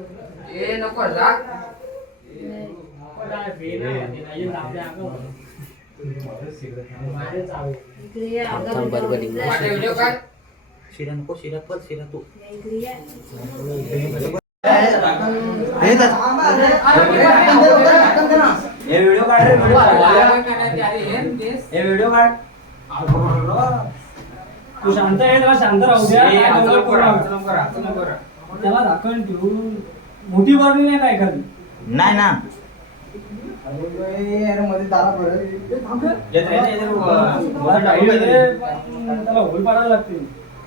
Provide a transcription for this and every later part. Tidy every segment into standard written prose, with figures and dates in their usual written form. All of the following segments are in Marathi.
ए नको जा व्हिडिओ काढ शिरा नको शिरा पण शिरा तू व्हिडिओ काढ व्हिडिओ काढ तू शांत आहे जरा शांत राहू द्या त्याला दाखवून ठेवून मोठी बारणी नाही काय एखादी नाही ना मध्ये दारा त्याला होल पाडायला लागते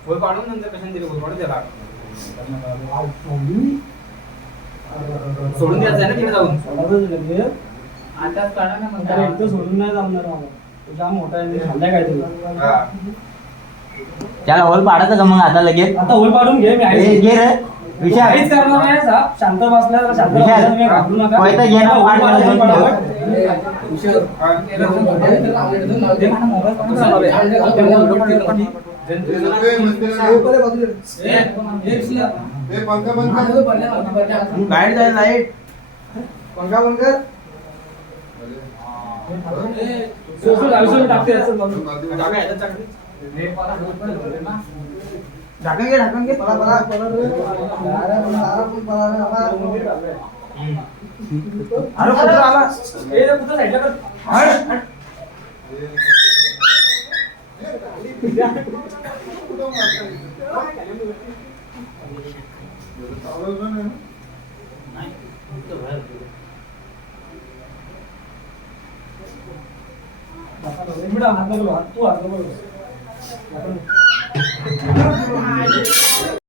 होय पाडून नंतर कशाने दिले होय पाडून त्याला सोडून द्यायचं आहे ना तिकडे जाऊन आताच काढा ना मग त्याला इथं सोडून नाही जमणार मला तो जाम मोठा आहे खाल्लाय काय तुला त्याला होल पाडायचं का मग आता लगेच आता होल पाडून घे मी ए, घे रे विशाल काहीच करणार नाही साहेब. शांत बसल्या तर शांत विशाल, बसल्या, तुम्ही घाबरू नका कोयता घे ना, होल पाड पाडायला घेऊन पटापट. बाहेर जाय लाईट पंखा बंद कर सोसून आयुष्यात टाकते असं बघ. ढाकन घे पला पला अरे कुठं आला ए, ते कुठं साईडला कर. हात नको, तू हात नको.